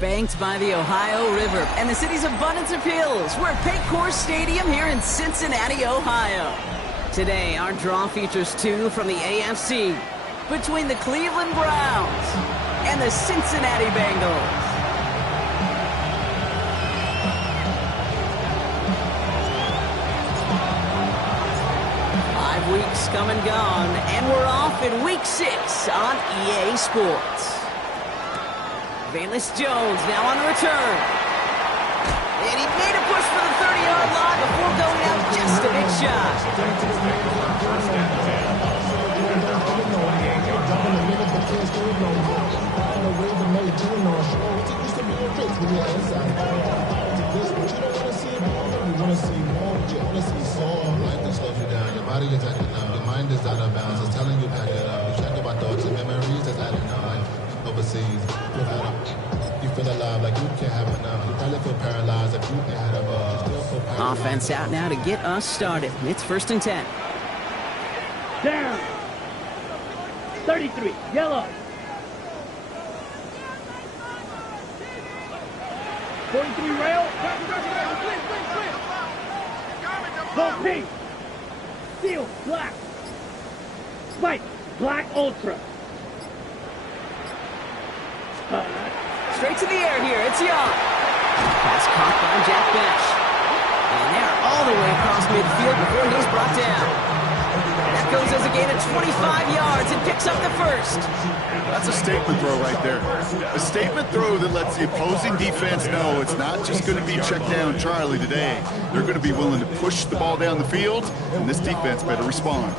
banked by the Ohio River and the city's abundance of hills. We're at Paycor Stadium here in Cincinnati, Ohio. Today, our draw features two from the AFC between the Cleveland Browns and the Cincinnati Bengals. Weeks come and gone, and we're off in Week 6 on EA Sports. Valus Jones now on return. And he made a push for the 30-yard line before going out just a big shot. Your mind is out of bounds. It's telling you back it up. You check about thoughts and memories that's adding up. Like overseas, you feel alive like you can't have enough. You probably feel paralyzed if you can't have a Offense out now to get us started. It's 1st and 10. Down. 33, yellow. 43 rail. Go pink. Steel, black. Spike, black ultra. Straight to the air here, it's Young. Pass caught by Jack Bench. And they're all the way across midfield before he's brought down. That goes as a gain of 25 yards and picks up the first. That's a statement throw right there. A statement throw that lets the opposing defense know it's not just going to be check down Charlie today. They're going to be willing to push the ball down the field, and this defense better respond.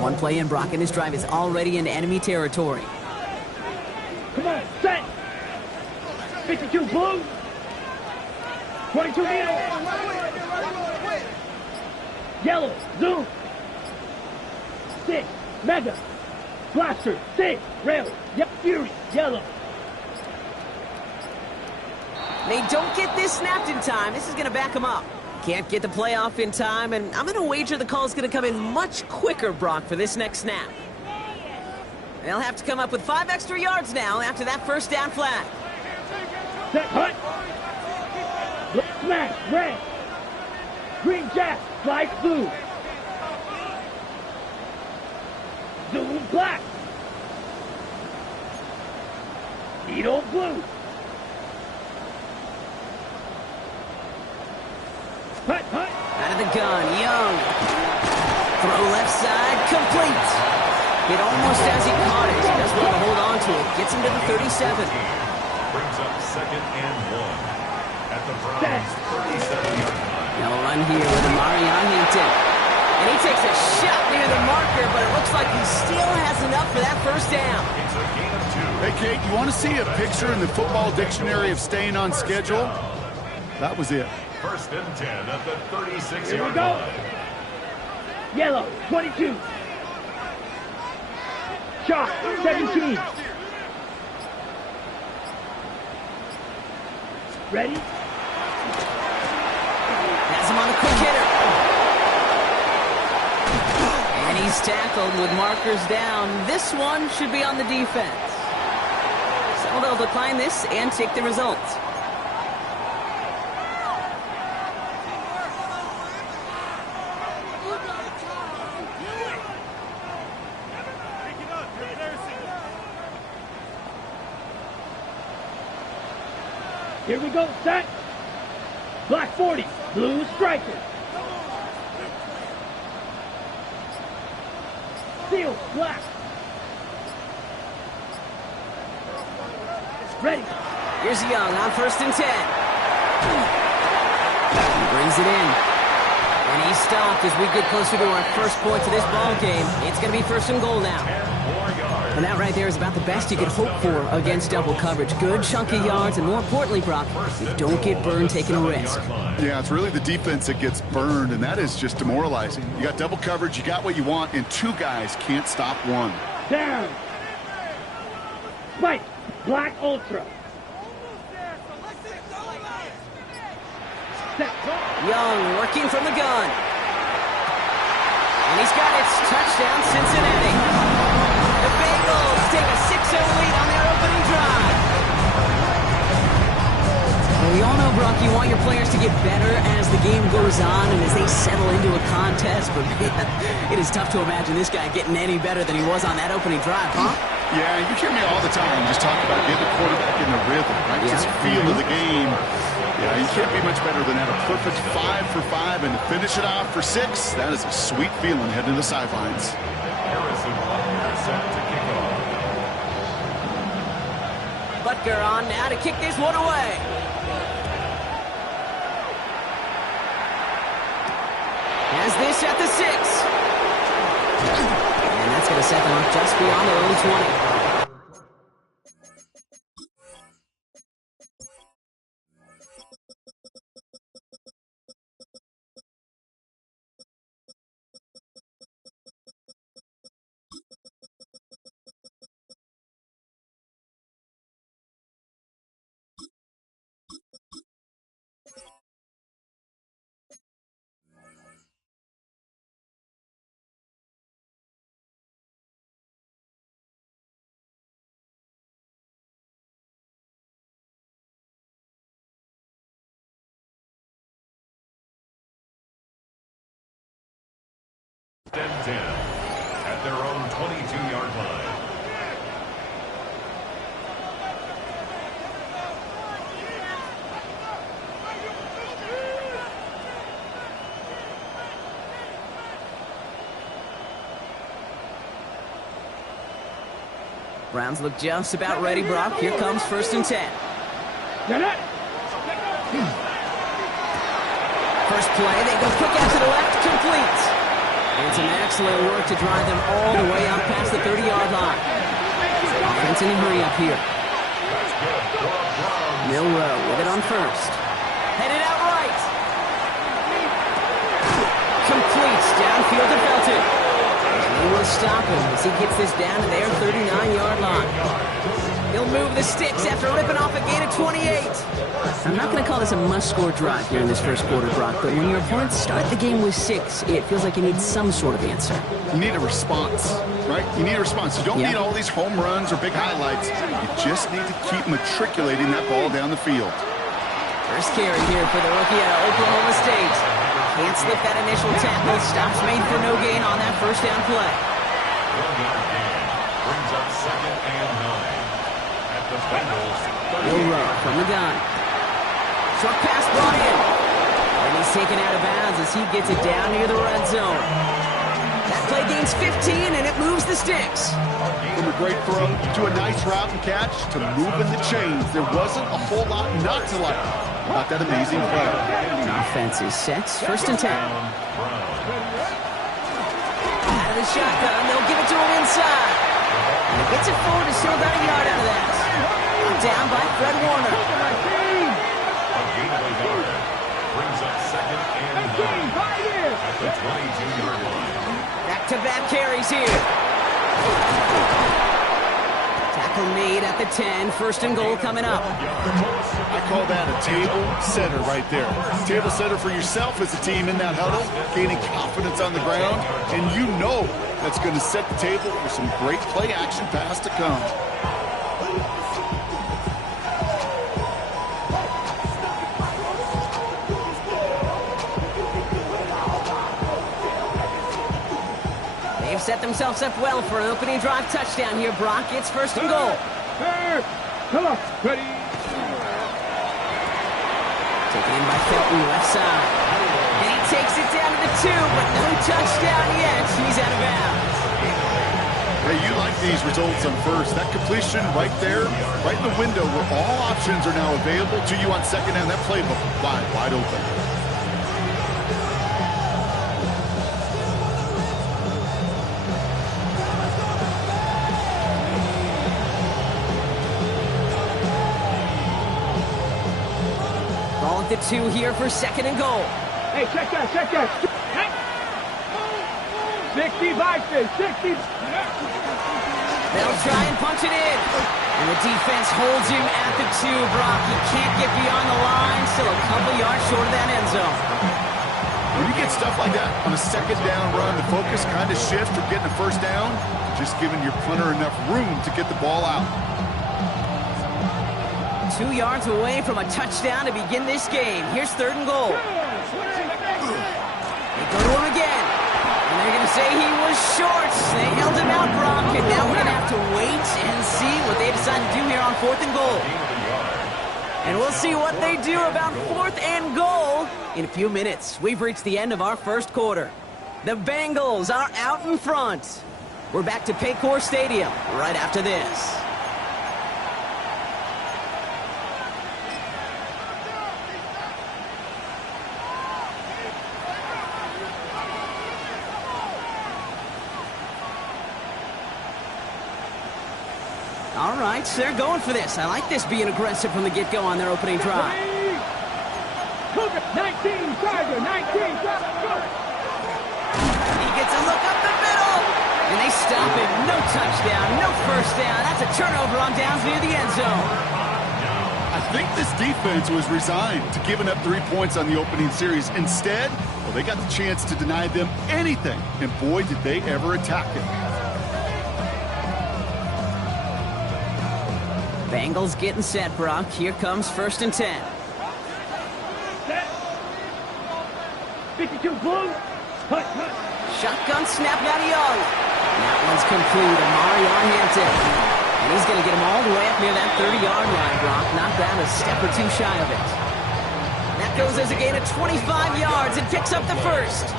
One play in, Brock and his drive is already in enemy territory. Come on, set. 52 blue. 22 yellow, zoom. 6, mega. Blaster, 6, rail. Yep, fury, yellow. They don't get this snapped in time. This is going to back them up. Can't get the play off in time, and I'm going to wager the call is going to come in much quicker, Brock, for this next snap. They'll have to come up with 5 extra yards now after that first down flat. Set, hut. Smash, red. Green jack, fly blue. Zoom black. Needle blue. Hut, hut. Out of the gun, Young. Throw left side, complete. It almost as he caught it. He does well to hold on to it. Gets him to the 37. Brings up 2nd and 1 at the Browns' 37-yard line. Now a run here with Amari Huntington. And he takes a shot near the marker, but it looks like he still has enough for that first down. It's a gain of 2. Hey, Kate, you want to see a picture in the football dictionary of staying on schedule? That was it. 1st and 10 at the 36-yard Here we go. line. Yellow, 22. Shot, 17. Ready? Has him on a quick hitter. And he's tackled with markers down. This one should be on the defense. So they'll decline this and take the results. Here we go, set. Black 40, blue striker. Steel, black. Ready. Here's Young on 1st and 10. He brings it in. And he's stopped as we get closer to our first points of this ball game. It's going to be 1st and goal now. 10 more yards. And that right there is about the best you could hope for against double coverage. Good chunky yards, and more importantly, Brock, you don't get burned taking a risk. Yeah, it's really the defense that gets burned, and that is just demoralizing. You got double coverage, you got what you want, and 2 guys can't stop one. Down. Spike, black ultra. Set. Young working from the gun. And he's got it. Touchdown, Cincinnati. The Bengals get better as the game goes on and as they settle into a contest, but man, it is tough to imagine this guy getting any better than he was on that opening drive, huh? Yeah, you hear me all the time just talk about getting the quarterback in the rhythm, right? Yeah. Just feel of the game. Yeah, you can't be much better than that. A perfect 5 for 5 and to finish it off for 6. That is a sweet feeling heading to the sidelines. Harrison Butker set to kick off. Butker on now to kick this one away. Has this at the 6. And that's going to set them up just beyond their own 20. And 10 at their own 22-yard line. Browns look just about ready, Brock. Here comes 1st and 10. First play, they go quick out to the left, complete. And some excellent work to drive them all the way out past the 30-yard line. Offense in a hurry up here. Milrow with it on 1st. Headed out right. Completes downfield to Felton. He will stop him as he gets this down to their 39-yard line. He'll move the sticks after ripping off a gain of 28. I'm not going to call this a must-score drive here in this first quarter, Brock, but when your opponents start the game with 6, it feels like you need some sort of answer. You need a response, right? You need a response. You don't need all these home runs or big highlights. You just need to keep matriculating that ball down the field. First carry here for the rookie out of Oklahoma State. Can't slip that initial tackle. Stops made for no gain on that first down play. 1-yard gain brings up 2nd and 9 at the Bengals. Milrow from the gun. Short pass brought in. And he's taken out of bounds as he gets it down near the red zone. That play gains 15 and it moves the sticks. From a great throw to a nice route and catch to moving the chains. There wasn't a whole lot not to like about that amazing play. Offense is set. 1st and 10. Out of the shotgun, they'll give it to him inside. And he gets it forward and still about a yard out of that. Down by Fred Warner. Brings up 2nd and 9 at the 22-yard line. Back-to-back carries here. Tackle made at the 10. 1st and goal coming up. I call that a table setter right there. Table setter for yourself as a team in that huddle, gaining confidence on the ground, and you know that's going to set the table for some great play action pass to come. They've set themselves up well for an opening drive touchdown here, Brock. It's 1st and goal. Come on, ready. Taken in by Felton, left side. And he takes it down to the 2, but no touchdown yet. He's out of bounds. Hey, you like these results on 1st. That completion right there, right in the window where all options are now available to you on 2nd down. That playbook wide open. Ball at the 2 here for 2nd and goal. Hey, check that. 60. They'll try and punch it in. And the defense holds him at the 2, Brock. He can't get beyond the line. Still a couple yards short of that end zone. When you get stuff like that on a 2nd down run, the focus kind of shifts from getting a 1st down to just giving your punter enough room to get the ball out. 2 yards away from a touchdown to begin this game. Here's 3rd and goal. They go to him again. And they're going to say he was short. They held him out, Brock, and now we're going to have to wait and see what they decide to do here on 4th and goal. And we'll see what they do about 4th and goal in a few minutes. We've reached the end of our first quarter. The Bengals are out in front. We're back to Paycor Stadium right after this. All right, so they're going for this. I like this being aggressive from the get-go on their opening drive. 19, Charger, 19, go! He gets a look up the middle, and they stop him. No touchdown, no first down. That's a turnover on downs near the end zone. I think this defense was resigned to giving up 3 points on the opening series. Instead, well, they got the chance to deny them anything, and boy, did they ever attack it. Bengals getting set, Brock. Here comes 1st and 10. Set. 52 blue. Hut. Shotgun snap now to Young. That one's complete. Amari Hampton. And he's going to get him all the way up near that 30-yard line, Brock. Not bad, a step or two shy of it. That goes as a gain of 25 yards and picks up the first.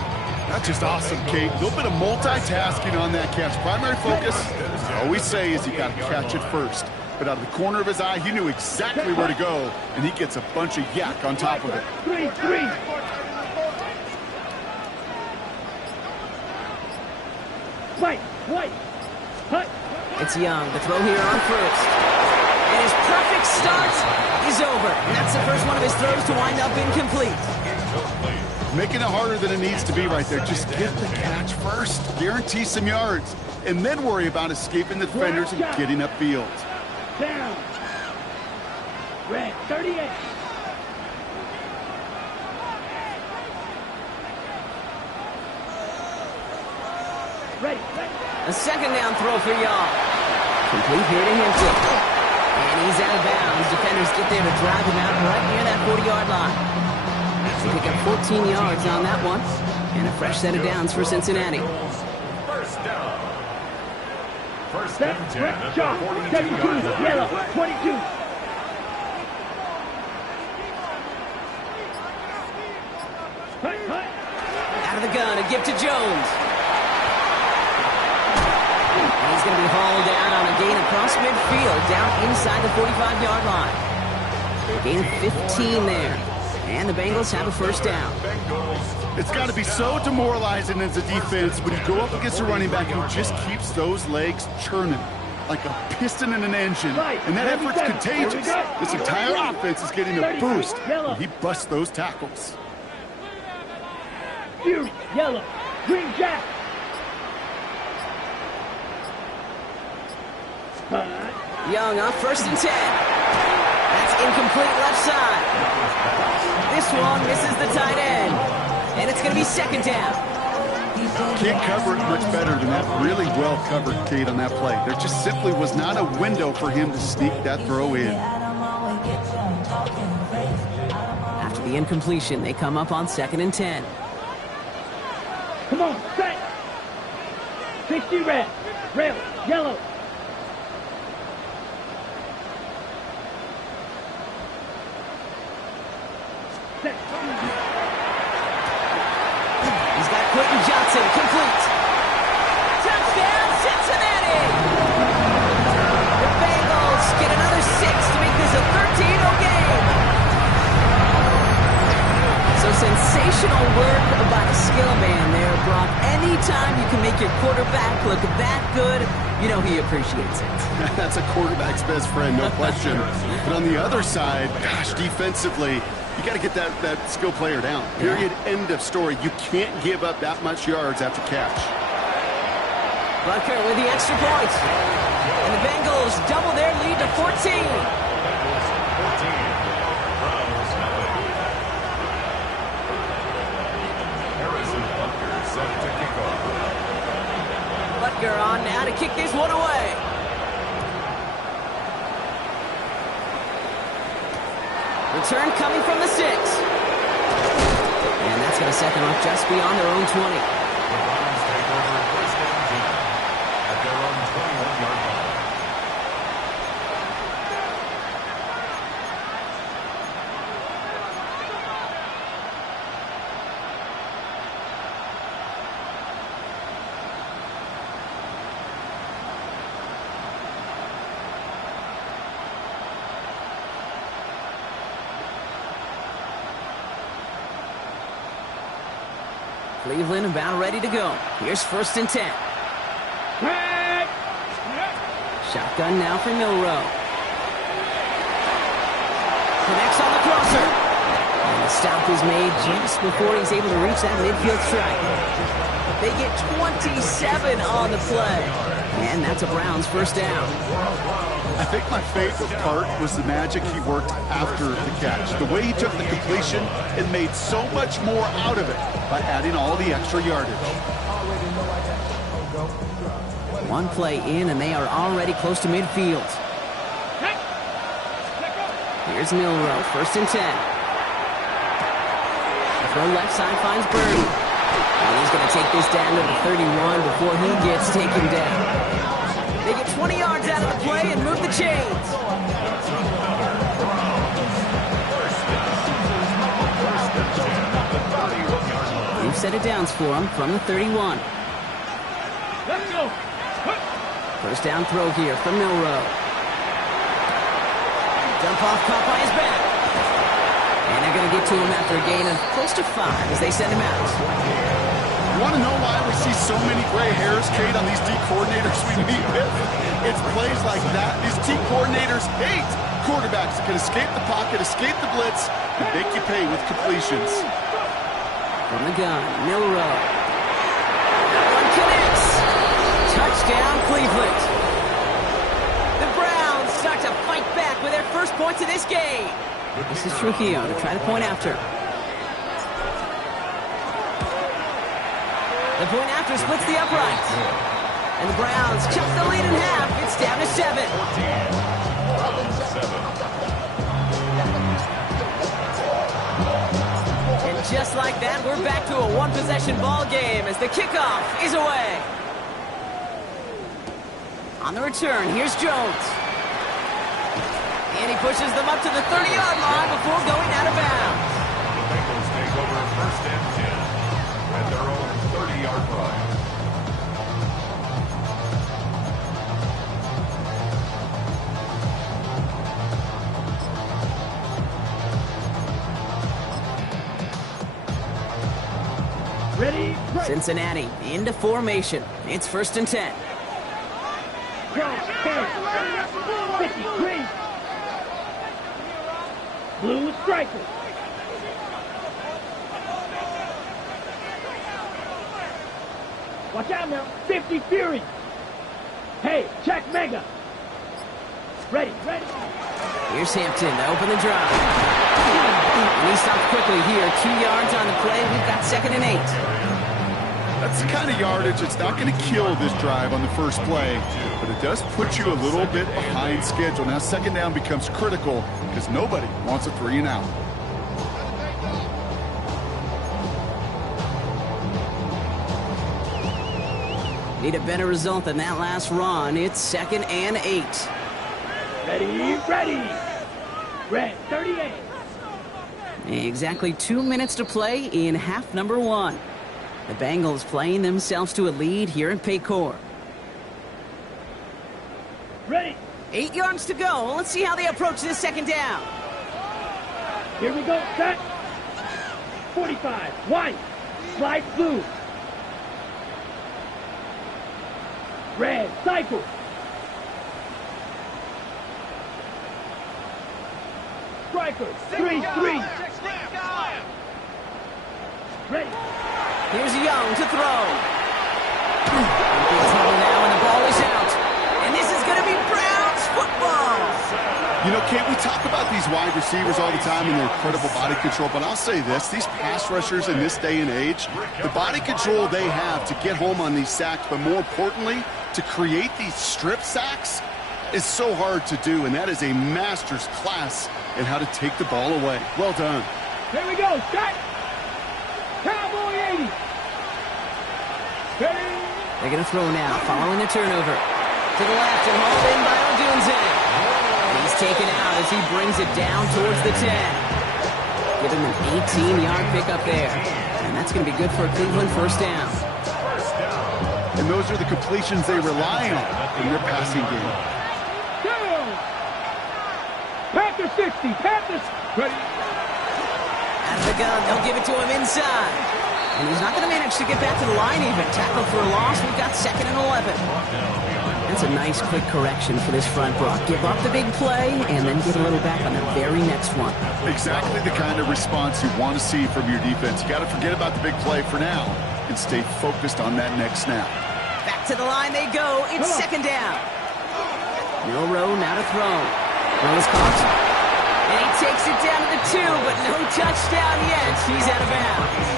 That's just awesome, Kate. A little bit of multitasking on that catch. Primary focus, as I always say, is you got to catch it first. But out of the corner of his eye, he knew exactly where to go, and he gets a bunch of yak on top of it. 3. White. Hut. It's Young. The throw here on 1st. And his perfect start is over. And that's the first one of his throws to wind up incomplete. Making it harder than it needs to be right there. Just get the catch first. Guarantee some yards. And then worry about escaping the defenders and getting upfield. Down. Red, 38. Ready. A 2nd down throw for Young. Complete here to Hampton. And he's out of bounds. Defenders get there to drive him out right near that 40-yard line. They pick up 14 yards on that one. And a fresh set of downs for Cincinnati. First down. First Set. and 10 Red, at shot. the 72, 42-yard line. yellow, 22. Hut. Out of the gun, a give to Jones. And he's going to be hauled out on a gain across midfield, down inside the 45-yard line. A gain of 15 there. And the Bengals have a first down. It's got to be so demoralizing as a defense when you go up against a running back who just keeps those legs churning like a piston in an engine. And that effort's contagious. This entire offense is getting a boost when he busts those tackles. Fury, yellow, green jack. Young on 1st and 10. That's incomplete left side. This one misses the tight end. And it's going to be 2nd down. Can't cover it much better than that. Really well covered, Kate, on that play. There just simply was not a window for him to sneak that throw in. After the incompletion, they come up on 2nd and 10. Come on, set. 60 red, rail, yellow. Set. He's got Quentin Johnson, complete. Touchdown, Cincinnati! The Bengals get another 6 to make this a 13-0 game. So sensational work by the skill man there, Brock. Anytime you can make your quarterback look that good, you know he appreciates it. That's a quarterback's best friend, no question. But on the other side, gosh, defensively, you got to get that skill player down. Period. End of story. You can't give up that much yards after catch. Butker with the extra point. And the Bengals double their lead to 14. Butker on now to kick this one away. Return coming from the 6. And that's going to set them up just beyond their own 20. The Browns take over first and 10 at their own 21-yard line. Cleveland about ready to go. Here's first and 10. Shotgun now for Milrow. Connects on the crosser. And the stop is made just before he's able to reach that midfield strike. They get 27 on the play. And that's a Browns first down. I think my favorite part was the magic he worked after the catch. The way he took the completion and made so much more out of it by adding all the extra yardage. One play in, and they are already close to midfield. Here's Milrow, first and 10. Throw left side finds Birdie. And he's going to take this down to the 31 before he gets taken down. They get 20 yards out of the play and move the chains. New set of downs for him from the 31. Let's go. First down throw here from Milrow. Dump off caught by his back. And they're going to get to him after a gain of close to 5 as they send him out. Want to know why we see so many gray hairs, Kate, on these D coordinators we meet with? It's plays like that. These team coordinators hate quarterbacks that can escape the pocket, escape the blitz, and make you pay with completions. From the gun, Milrow. That one connects. Touchdown, Cleveland. The Browns start to fight back with their first points of this game. This is Trujillo to try the point after. The point after splits the uprights. And the Browns chop the lead in half. It's down to 7. And just like that, we're back to a one-possession ball game as the kickoff is away. On the return, here's Jones. And he pushes them up to the 30-yard line before going out of bounds. The Bengals take over first and 10 at their own 30-yard line. Ready? Right. Cincinnati into formation. It's first and 10. Cross, 10, 50, green. Blue strikers. Watch out now. 50 Fury. Hey, check Mega. Ready. Here's Hampton to open the drive. And he stops quickly here. 2 yards on the play. We've got second and 8. That's the kind of yardage that's not going to kill this drive on the first play, but it does put you a little bit behind schedule. Now second down becomes critical because nobody wants a 3 and out. Need a better result than that last run. It's second and 8. Ready. Red, 38. Exactly 2 minutes to play in half number 1. The Bengals playing themselves to a lead here in Paycor. Ready. 8 yards to go. Let's see how they approach this second down. Here we go. Set. 45. White. Slide blue. Red. Cycle. Striker. 3-3. Ready. Here's Young to throw. Big trouble now, and the ball is out. And this is going to be Browns football. You know, Kate, we talk about these wide receivers all the time and their incredible body control, but I'll say this, these pass rushers in this day and age, the body control they have to get home on these sacks, but more importantly, to create these strip sacks, is so hard to do, and that is a master's class in how to take the ball away. Well done. Here we go. Set. Cowboy 80. Ready. They're going to throw now, following the turnover. To the left and hauled in by Odunze. He's taken out as he brings it down towards the 10. Give him an 18-yard pickup there. And that's going to be good for a Cleveland first down. And those are the completions they rely on in their passing game. Down. Panther 60. Panthers. Ready. Out of the gun, they'll give it to him inside. And he's not going to manage to get back to the line even. Tackle for a loss. We've got 2nd and 11. That's a nice quick correction for this front, Brock. Give up the big play and then get a little back on the very next one. Exactly the kind of response you want to see from your defense. You got to forget about the big play for now and stay focused on that next snap. Back to the line they go. It's 2nd down. Milroe now to throw. Throws caught. And he takes it down to the 2, but no touchdown yet. He's out of bounds.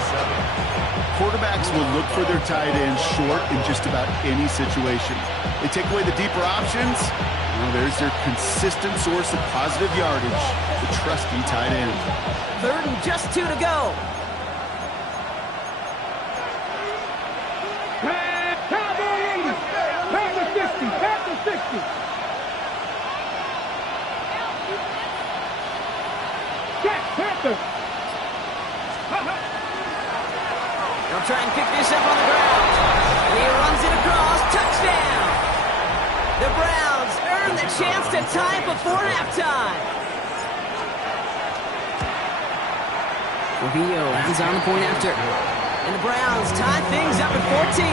Quarterbacks will look for their tight end short in just about any situation. They take away the deeper options. Well, there's their consistent source of positive yardage, the trusty tight end. 3rd and just 2 to go. Cowboy 80. Panther 60. Panther 60. Check. Panther. They'll try and pick this up on the ground. And he runs it across. Touchdown! The Browns earn the chance to tie before halftime. Trujillo is on the point after. And the Browns tie things up at 14.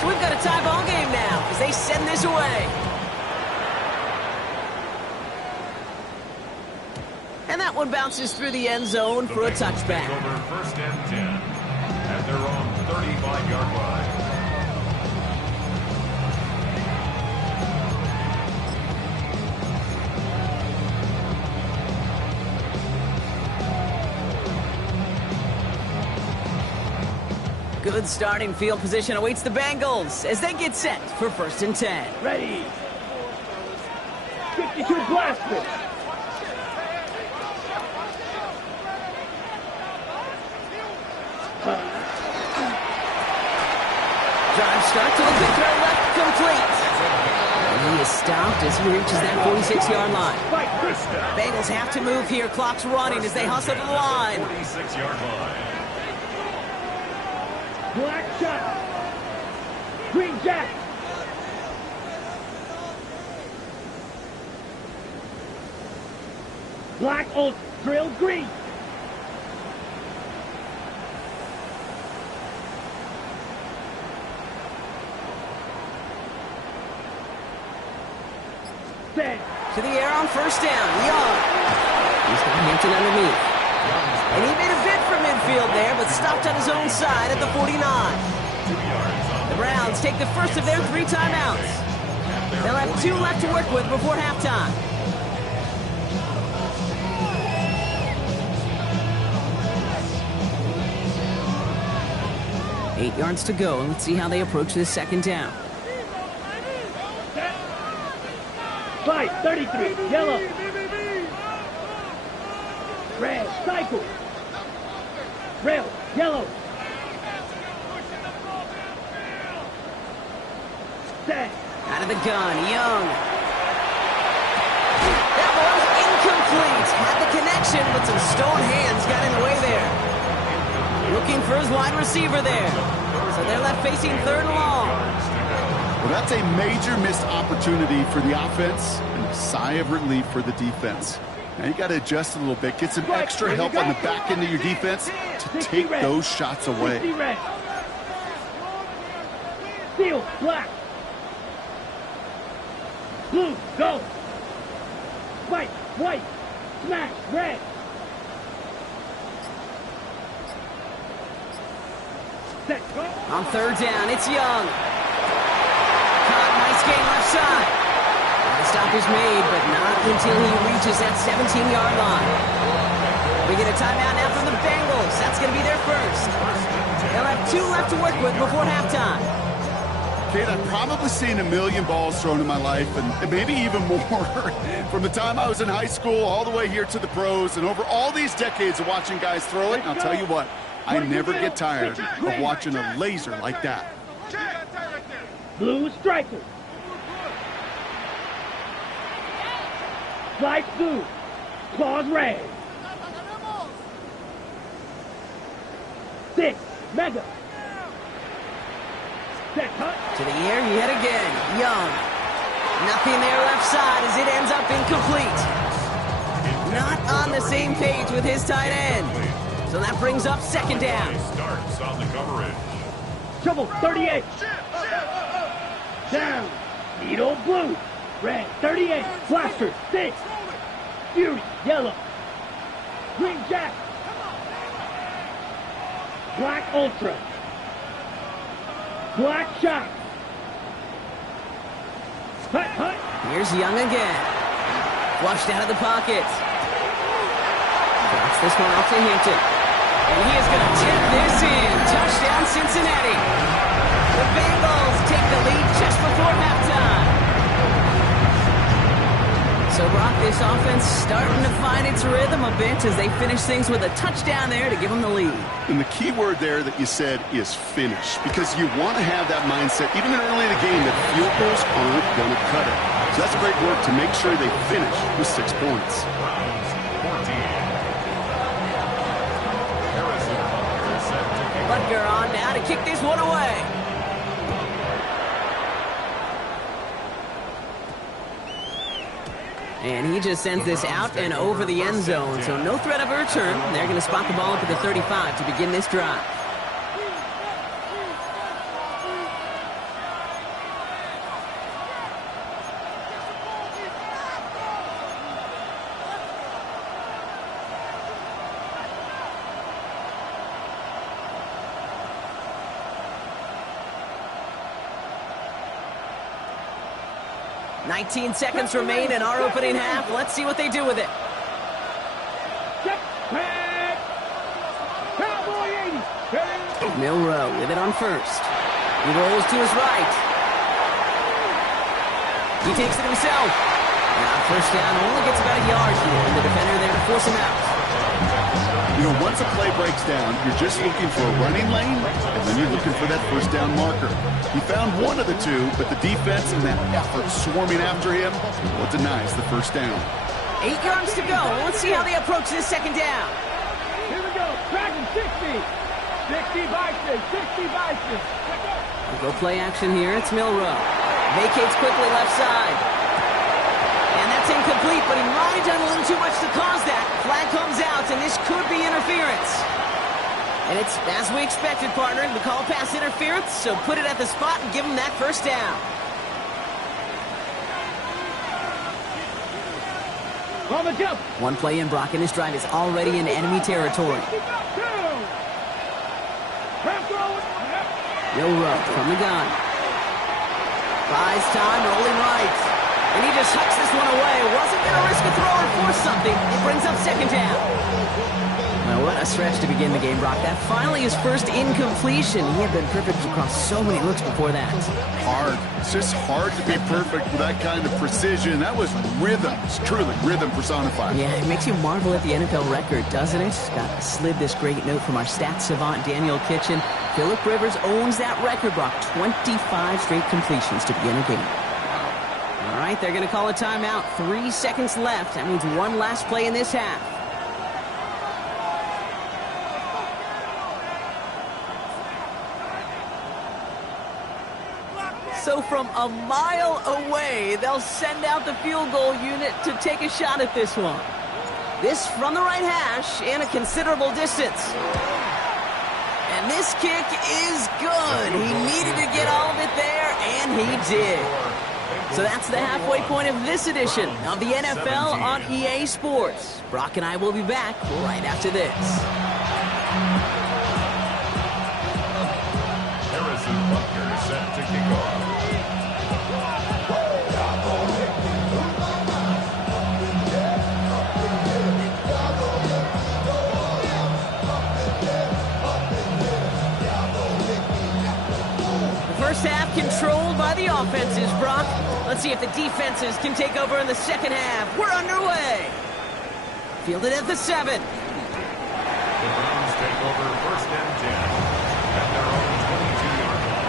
So we've got a tie ball game now as they send this away. And that one bounces through the end zone for a touchback. Over 1st and 10 at their own 35-yard line. Good starting field position awaits the Bengals as they get set for 1st and 10. Ready. 52 blaster. Drive start to the quick throw left, complete. And he is stopped as he reaches that 46-yard line. Bengals have to move here. Clock's running as they hustle to the line. 46-yard line. Black shot. Green jack. Black old drill green. To the air on 1st down. Young. He's got Hampton underneath. And he made a bid for midfield there, but stopped on his own side at the 49. The Browns take the first of their 3 timeouts. They'll have 2 left to work with before halftime. Eight yards to go, and let's see how they approach this 2nd down. Fight, 33, yellow. Red, cycle. Rail, yellow. Set. Out of the gun, Young. That ball's incomplete. Had the connection, but some stone hands got in the way there. Looking for his wide receiver there. So they're left facing 3rd and long. Well, that's a major missed opportunity for the offense and a sigh of relief for the defense. Now you got to adjust a little bit, get some extra help on the back end of your defense to take those shots away. Steel, black. Blue, go. White, white. Smash, red. Set, go. On 3rd down, it's Young. Nice gain left side. And the stop is made, but not until he reaches that 17-yard line. We get a timeout now from the Bengals. That's going to be their first. They'll have 2 left to work with before halftime. Kate, I've probably seen a million balls thrown in my life, and maybe even more. From the time I was in high school all the way here to the pros, and over all these decades of watching guys throw it, I'll tell you what, I never get tired of watching a laser like that. Blue striker. Slice blue. Claws red. 6. Mega. Set cut. To the air, yet again. Young. Nothing there left side as it ends up incomplete. Not on the same page with his tight end. So that brings up second down. Starts on the coverage. Trouble 38. Down. Needle blue. Red 38. Blaster 6. Fury yellow. Green jack. Black ultra. Black shot. Hut, hut. Here's Young again. Flushed out of the pocket. Drops this one off to Hinton. And he is going to tip this in. Touchdown, Cincinnati. The Bengals take the lead just before halftime. So, Brock, this offense starting to find its rhythm a bit as they finish things with a touchdown there to give them the lead. And the key word there that you said is finish, because you want to have that mindset, even early in the game, that field goals aren't going to cut it. So that's great work to make sure they finish with 6 points. Browns 14. Harrison Butker is set to kick off. Butker on now to kick this one away. And he just sends this out and over the end zone, so no threat of a return. They're going to spot the ball up at the 35 to begin this drive. "19 seconds remain in our opening half. Let's see what they do with it." Check. Back. Cowboy 80. Milrow with it on first. He rolls to his right. He takes it himself. Now first down, only gets about a yard here, and the defender there to force him out. You know, once a play breaks down, you're just looking for a running lane, and then you're looking for that first down marker. He found one of the two, but the defense and that effort swarming after him, well, denies the first down. 8 yards to go. Let's see how they approach this second down. Here we go. Dragon 60. 60 Bison. 60 Bison. We'll go play action here. It's Milrow. Vacates quickly left side. And that's incomplete, but he might have done a little too much to cause that. Flag comes out, and this could be interference. And it's as we expected, partner. We call pass interference, so put it at the spot and give him that first down. On the jump. One play in, Brock, and his drive is already in enemy territory. Milrow from the gun. Buys time, rolling right. And he just hucks this one away. Wasn't going to risk a throw or force something. It brings up second down. Well, what a stretch to begin the game, Brock. That finally his first incompletion. He had been perfect across so many looks before that. Hard. It's just hard to be perfect with that kind of precision. That was rhythm. It's truly rhythm personified. Yeah, it makes you marvel at the NFL record, doesn't it? Got slid this great note from our stats savant, Daniel Kitchen. Phillip Rivers owns that record, Brock. 25 straight completions to begin a game. All right, they're going to call a timeout. 3 seconds left. That means one last play in this half. So from a mile away, they'll send out the field goal unit to take a shot at this one. This from the right hash and a considerable distance. And this kick is good. He needed to get all of it there, and he did. So that's the halfway point of this edition of the NFL on EA Sports. Brock and I will be back right after this. Harrison Butker set to kick off. first half controlled by the offenses, Brock. Let's see if the defenses can take over in the second half. We're underway. Fielded at the 7. The Browns take over first and 10 at their own 22-yard line.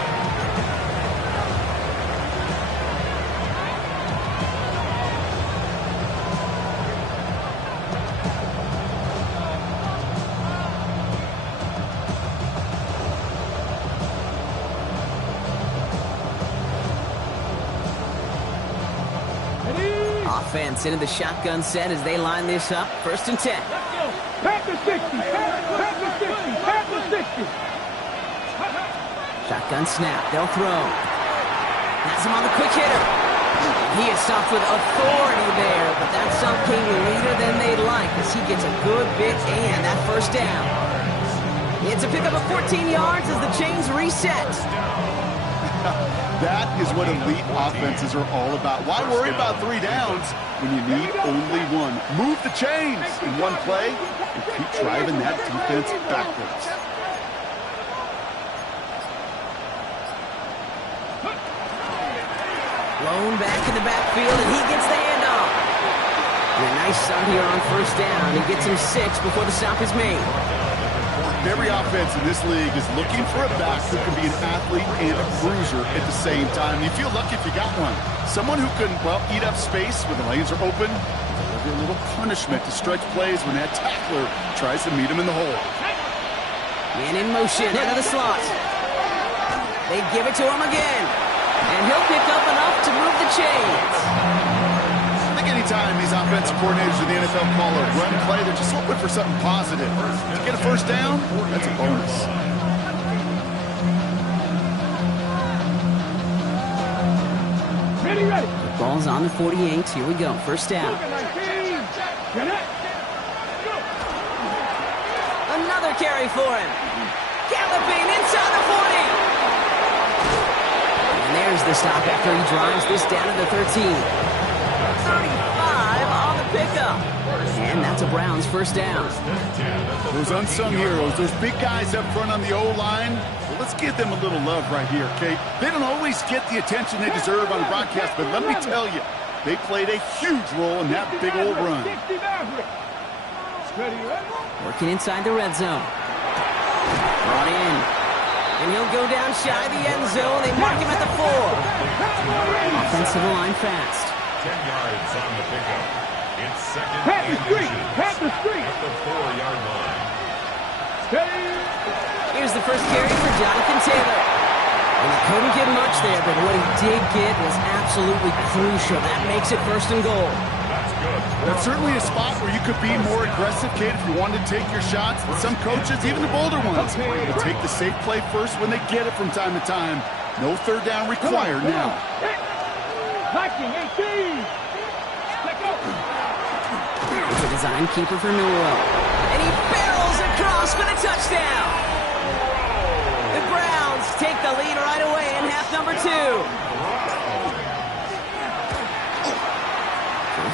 Offense into the shotgun set as they line this up. First and 10. Let's go. Pack the 60. Pack the 60. Pack the 60. Shotgun snap. They'll throw. That's him on the quick hitter. He is stopped with authority there, but that's something later than they'd like as he gets a good bit and that first down. It's a pickup of 14 yards as the chains reset. That is what elite offenses are all about. Why worry about 3 downs when you need only one? Move the chains in one play and keep driving that defense backwards. Blown back in the backfield, and he gets the handoff. And a nice start here on first down. He gets him 6 before the stop is made. Every offense in this league is looking for a back who can be an athlete and a bruiser at the same time. You feel lucky if you got one. Someone who can, well, eat up space when the lanes are open, deliver a little punishment to stretch plays when that tackler tries to meet him in the hole. Man in motion out of the slot. They give it to him again. And he'll pick up enough to move the chains. I think anytime these offensive coordinators in the NFL call a run play, they're just hoping for something positive. To get a first down, that's a bonus. Ready, ready. The ball's on the 48. Here we go. First down. Another carry for him. Galloping inside the 40. And there's the stop after he drives this down to the 13. 35 on the pickup. And that's a Browns first down. Those unsung heroes, those big guys up front on the O-line, well, let's give them a little love right here, okay? They don't always get the attention they deserve on the broadcast, but let me tell you, they played a huge role in that big old run. Working inside the red zone. Brought in. And he'll go down shy of the end zone. They mark him at the 4. Offensive line fast. 10 yards on the pickup. It's second Pass the and street. inches Pass the street. at the 4-yard line. Here's the first carry for Jonathan Taylor. And he couldn't get much there, but what he did get was absolutely crucial. That makes it first and goal. That's good. That's certainly a spot where you could be more aggressive, kid, if you wanted to take your shots. But some coaches, even the bolder ones, will take the safe play first when they get it from time to time. No third down required now. Blocking 18. Let go. It's a design keeper for Millwall. And he barrels across for the touchdown. The Browns take the lead right away in half number 2.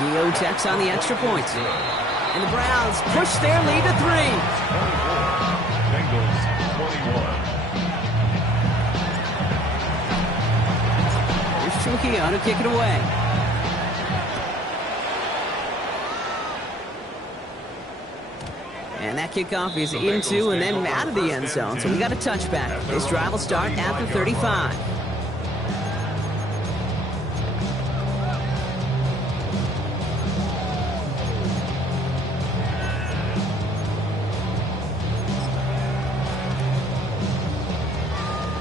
Trujillo checks on the extra point. And the Browns push their lead to 3. Bengals 21. Here's Trujillo to kick it away. And that kickoff is into and then out of the end zone. So we got a touchback. This drive will start at the 35.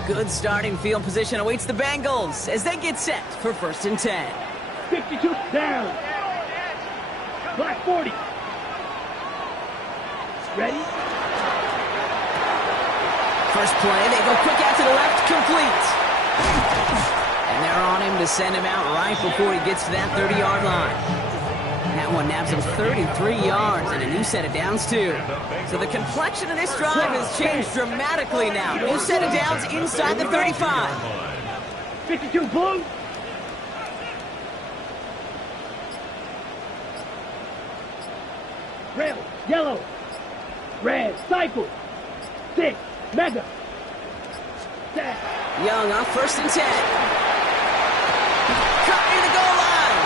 Good starting field position awaits the Bengals as they get set for first and 10. 52 down. Black 40. Ready? First play, they go quick out to the left, complete. And they're on him to send him out right before he gets to that 30-yard line. That one nabs him 33 yards and a new set of downs, too. So the complexion of this drive has changed dramatically now. New set of downs inside the 35. 52 blue. Red, yellow, red, cycle, 6, mega, set. Young on 1st and 10. Cut near the goal line.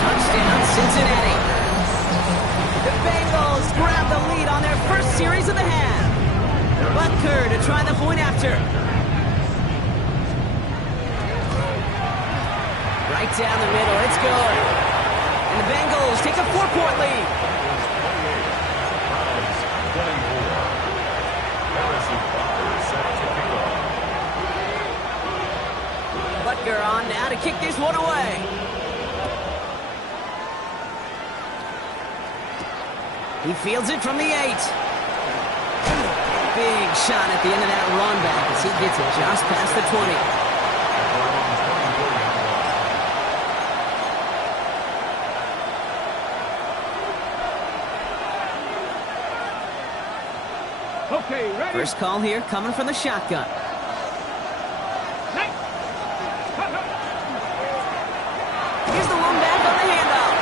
Touchdown, Cincinnati. The Bengals grab the lead on their first series of the half. Butker to try the point after. Right down the middle, it's good. And the Bengals take a 4-point lead. Butker on now to kick this one away. He fields it from the 8. Big shot at the end of that run back as he gets it just past the 20. Okay, ready? First call here coming from the shotgun. Here's the one back on the handoff.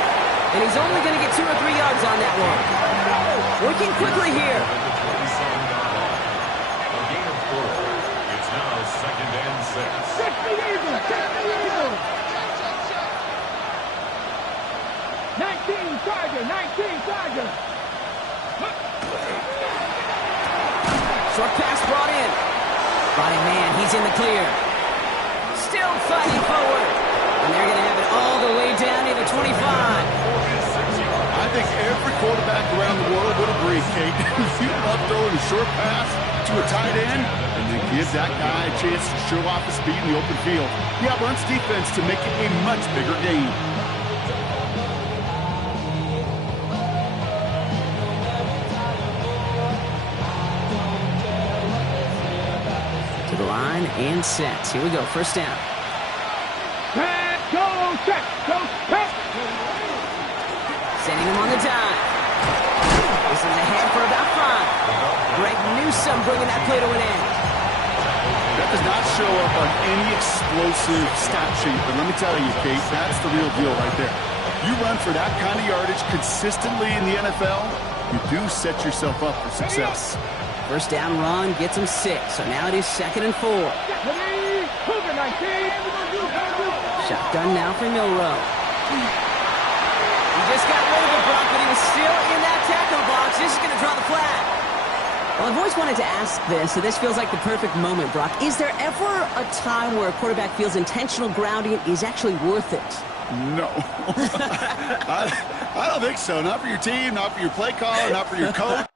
And he's only going to get 2 or 3 yards on that one. Working quickly here. A gain of 4. It's now 2nd and 6. Check the Eagles! Check the Eagles! 19 Charger! 19 Charger! Short pass brought in. Body man, he's in the clear. Still fighting forward. And they're going to have it all the way down to the 25. I think every quarterback around the world would agree, Kate. You love throwing a short pass to a tight end and then give that guy a chance to show off his speed in the open field. He outruns defense to make it a much bigger gain. To the line and set. Here we go, first down. Set, go, set, go, set! Sending him on the dive. This is ahead for about 5. Greg Newsome bringing that play to an end. That does not show up on any explosive stat sheet, but let me tell you, Kate, that's the real deal right there. You run for that kind of yardage consistently in the NFL, you do set yourself up for success. First down run gets him 6, so now it is 2nd and 4. Shotgun now for Milrow. He just got rid of it, Brock, but he was still in that tackle box. This is going to draw the flag. Well, I've always wanted to ask this, so this feels like the perfect moment, Brock. Is there ever a time where a quarterback feels intentional grounding is actually worth it? No. I don't think so. Not for your team, not for your play caller, not for your coach.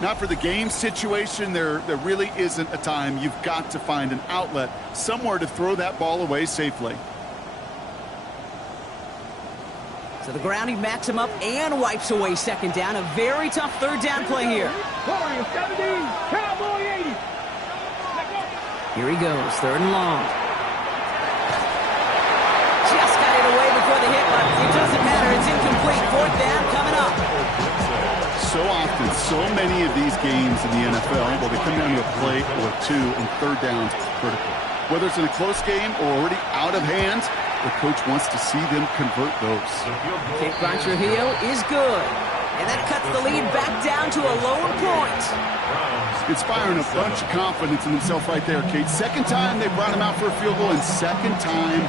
Not for the game situation. There really isn't a time. You've got to find an outlet, somewhere to throw that ball away safely. So the grounding backs him up and wipes away 2nd down. A very tough 3rd down play here. Warrior 70, Cowboy 80. Here he goes, 3rd and long. Just got it away before the hit, but it doesn't matter. It's incomplete. 4th down coming up. So often, so many of these games in the NFL, well, they come down to a play or 2, and 3rd downs are critical. Whether it's in a close game or already out of hand, the coach wants to see them convert those. Kick by Trujillo is good. And that cuts the lead back down to a lower point. Inspiring a bunch of confidence in himself right there, Kate. 2nd time they brought him out for a field goal, and 2nd time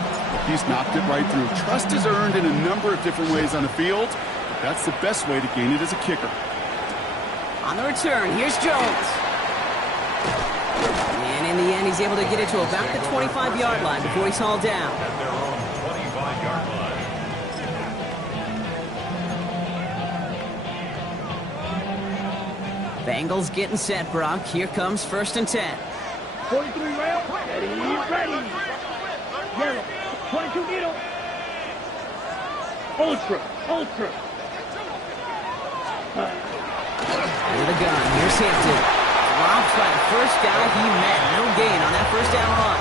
he's knocked it right through. Trust is earned in a number of different ways on the field. That's the best way to gain it as a kicker. On the return, here's Jones. And in the end, he's able to get it to about the 25-yard line before he's hauled down. At their own 25-yard line. Bengals getting set, Brock. Here comes 1st and 10. 43 rail, ready. Yellow, 22 needle. Ultra. gun. Here's Hampton. Dropped by the first guy he met. No gain on that first down run.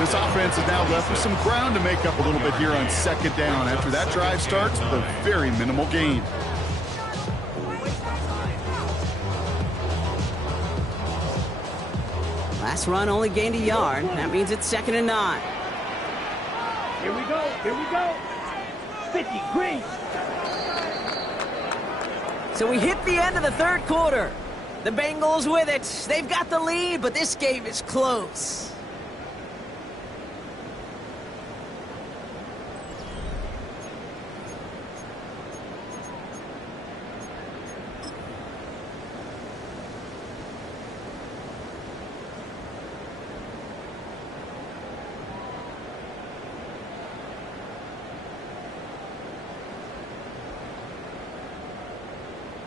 This offense is now left with some ground to make up a little bit here on second down after that drive starts with a very minimal gain. Last run only gained a yard. That means it's 2nd and 9. Here we go. Here we go. 50, green. So we hit the end of the third quarter. The Bengals with it. They've got the lead, but this game is close.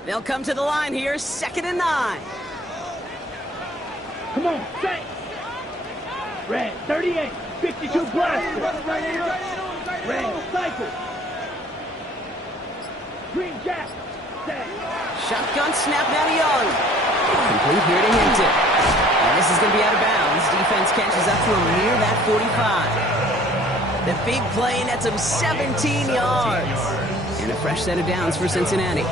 They'll come to the line here, 2nd and 9. Come on, set. Red, 38, 52 blaster. Red, cycle. Green jack, set. Shotgun snap now to Young. Complete here to Hinton. And this is going to be out of bounds. Defense catches up to him near that 45. The big play nets him 17 yards. And a fresh set of downs for Cincinnati.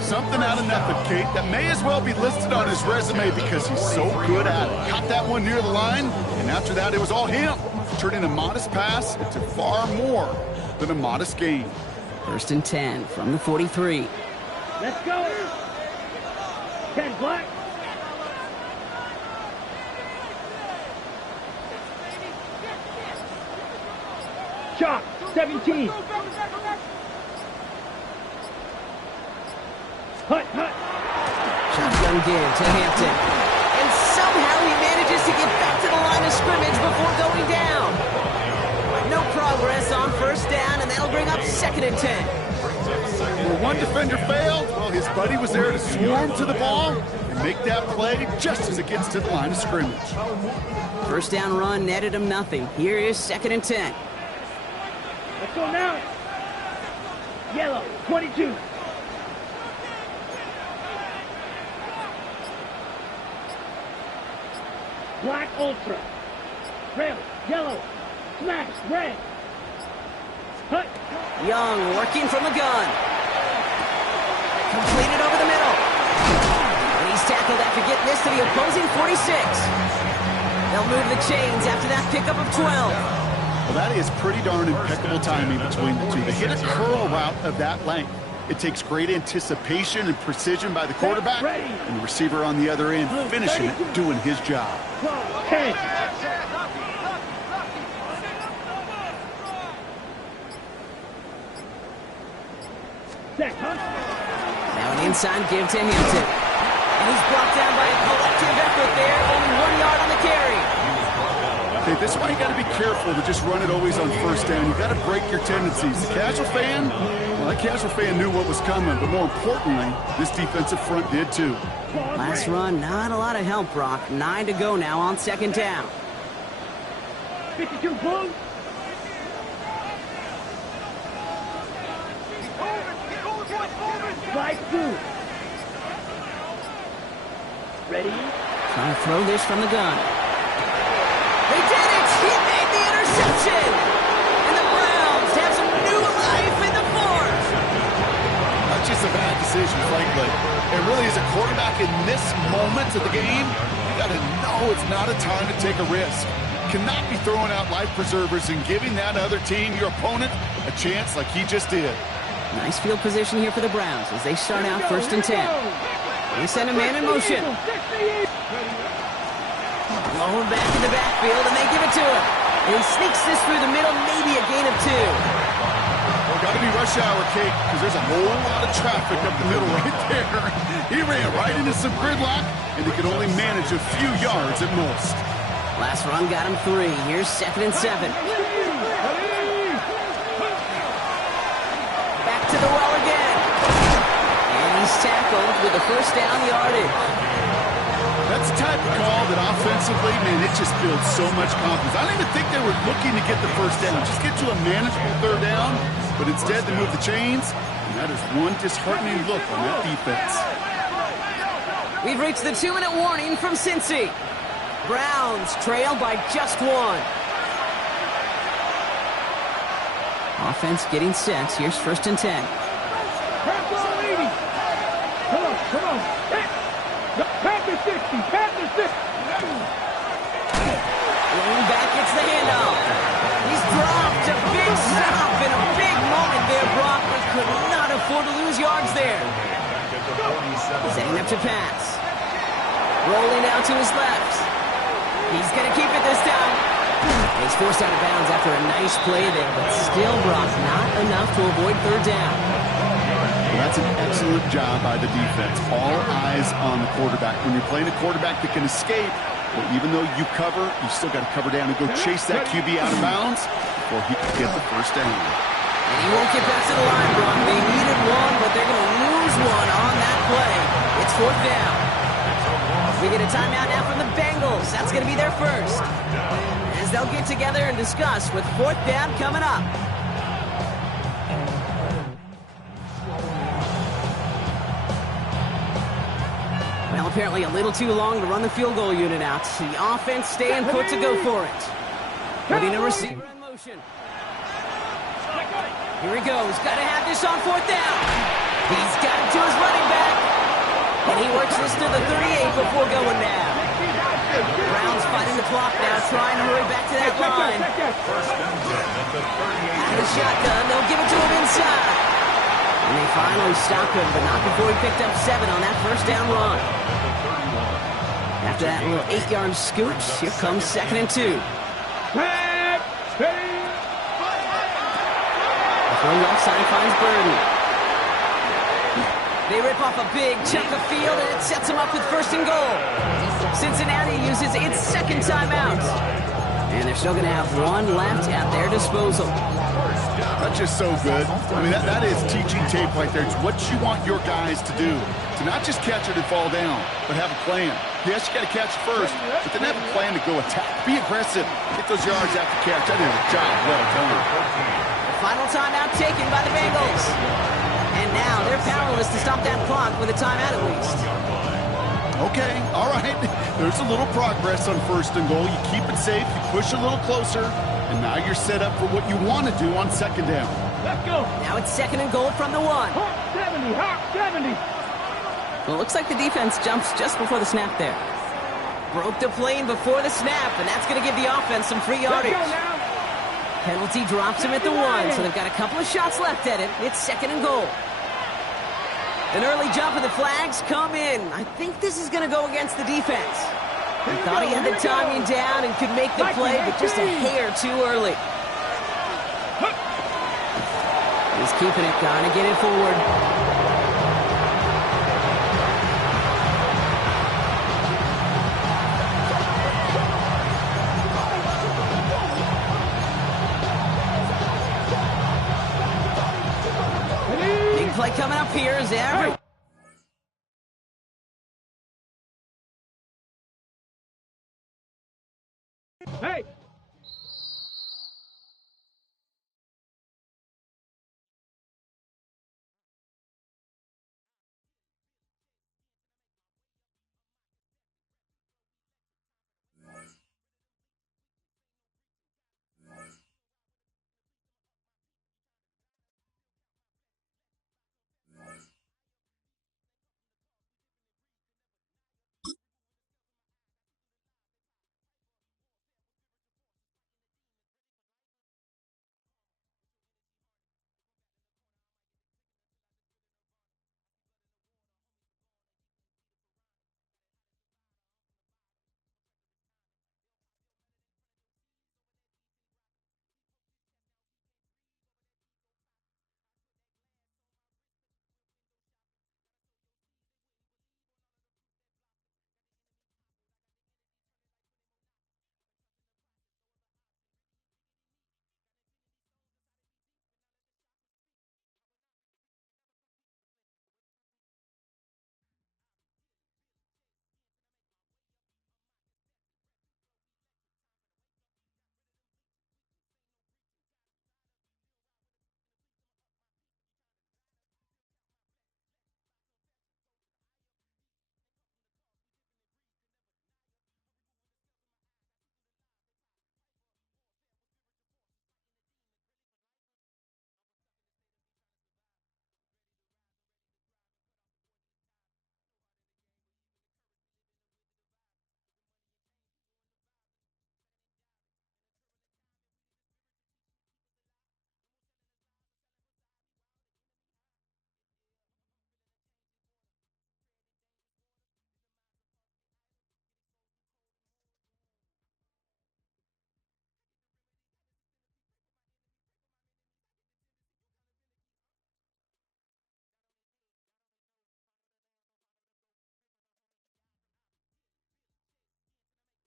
Something out of nothing, Kate, that may as well be listed on his resume because he's so good at it. Caught that one near the line, and after that, it was all him. Turning a modest pass into far more than a modest gain. 1st and 10 from the 43. Let's go. 10 black. Shot, 17. Hut. Shotgun give to Hampton. And somehow he manages to get back to the line of scrimmage before going down. No progress on 1st down, and that'll bring up 2nd and 10. Where one defender failed, well, his buddy was there to swarm to the ball and make that play just as it gets to the line of scrimmage. 1st down run netted him nothing. Here is 2nd and 10. Let's go now. Yellow, 22. Black ultra. Red, yellow, smash, red. Hut. Young working from the gun. Completed over the middle. And he's tackled after getting this to the opposing 46. They'll move the chains after that pickup of 12. Well, that is pretty darn impeccable timing between the two. They hit a curl route of that length. It takes great anticipation and precision by the quarterback, and the receiver on the other end finishing it, doing his job. 10. Now an inside give to Hampton. And he's brought down by a collective effort there. Only 1 yard on the carry. Okay, this is why you got to be careful to just run it always on 1st down. You got to break your tendencies. The casual fan, well, that casual fan knew what was coming, but more importantly, this defensive front did too. Last run, not a lot of help, Brock. 9 to go now on 2nd down. 52 blue. Slide through. Ready? Trying to throw this from the gun. They did it! He made the interception! And the Browns have some new life in the fourth! Not just a bad decision, frankly. It really is a quarterback in this moment of the game. You got to know it's not a time to take a risk. Cannot be throwing out life preservers and giving that other team, your opponent, a chance like he just did. Nice field position here for the Browns as they start out 1st and 10. They send a man in motion. Low back in the backfield, and they give it to him. And he sneaks this through the middle, maybe a gain of 2. Well, got to be rush hour, Kate, because there's a whole lot of traffic up the middle right there. He ran right into some gridlock, and he could only manage a few yards at most. Last run got him 3. Here's 2nd and 7. Back to the well again. And he's tackled with the 1st down yardage. That's the type of call that offensively, man, it just builds so much confidence. I don't even think they were looking to get the 1st down. Just get to a manageable 3rd down. But instead, they move the chains. And that is one disheartening look on that defense. We've reached the 2-minute warning from Cincy. Browns trail by just 1. Offense getting set. Here's 1st and 10. Come on. Panther 60. Rolling back, gets the handoff. He's dropped. A big stop in a big moment there, Brock, but could not afford to lose yards there. Setting up to pass. Rolling out to his left. He's going to keep it this time. He's forced out of bounds after a nice play there, but still, Brock, not enough to avoid 3rd down. Well, that's an excellent job by the defense. All eyes on the quarterback. When you're playing a quarterback that can escape, well, even though you cover, you still got to cover down and go chase that QB out of bounds before he can get the 1st down. And he won't get back to the line, Brock. They needed 1, but they're going to lose 1 on that play. It's 4th down. We get a timeout now from the Bengals. That's going to be their first. As they'll get together and discuss with 4th down coming up. Well, apparently a little too long to run the field goal unit out. The offense staying put to go for it. Putting a receiver in motion. Here he goes. Got to have this on 4th down. He's got it to his running back. And he works this to the 38 before going down. Browns fighting the clock now, trying to hurry back to that line. Out of the shotgun, they'll give it to him inside. And they finally stop him, but not before he picked up 7 on that 1st down run. After that little 8-yard scoot, here comes 2nd and 2. Before the offside finds Burden. They rip off a big chunk of field, and it sets them up with 1st and goal. Cincinnati uses its 2nd timeout. And they're still going to have 1 left at their disposal. That's just so good. I mean, that is teaching tape right there. It's what you want your guys to do. To not just catch it and fall down, but have a plan. Yes, you got to catch first, but then have a plan to go attack. Be aggressive. Get those yards after catch. That is a job well done. Final timeout taken by the Bengals. And now they're powerless to stop that clock with a timeout at least. Okay, all right. There's a little progress on 1st and goal. You keep it safe, you push a little closer, and now you're set up for what you want to do on 2nd down. Let's go. Now it's 2nd and goal from the 1. Hawk 70, Hawk 70. Well, it looks like the defense jumps just before the snap there. Broke the plane before the snap, and that's going to give the offense some free yardage. Let's go now. Penalty drops him at the 1, so they've got a couple of shots left at it. It's 2nd and goal. An early jump and the flags come in. I think this is going to go against the defense. He thought he had the timing down and could make the play, but just a hair too early. He's keeping it, gonna get it forward. Big play coming up here is every... Hey,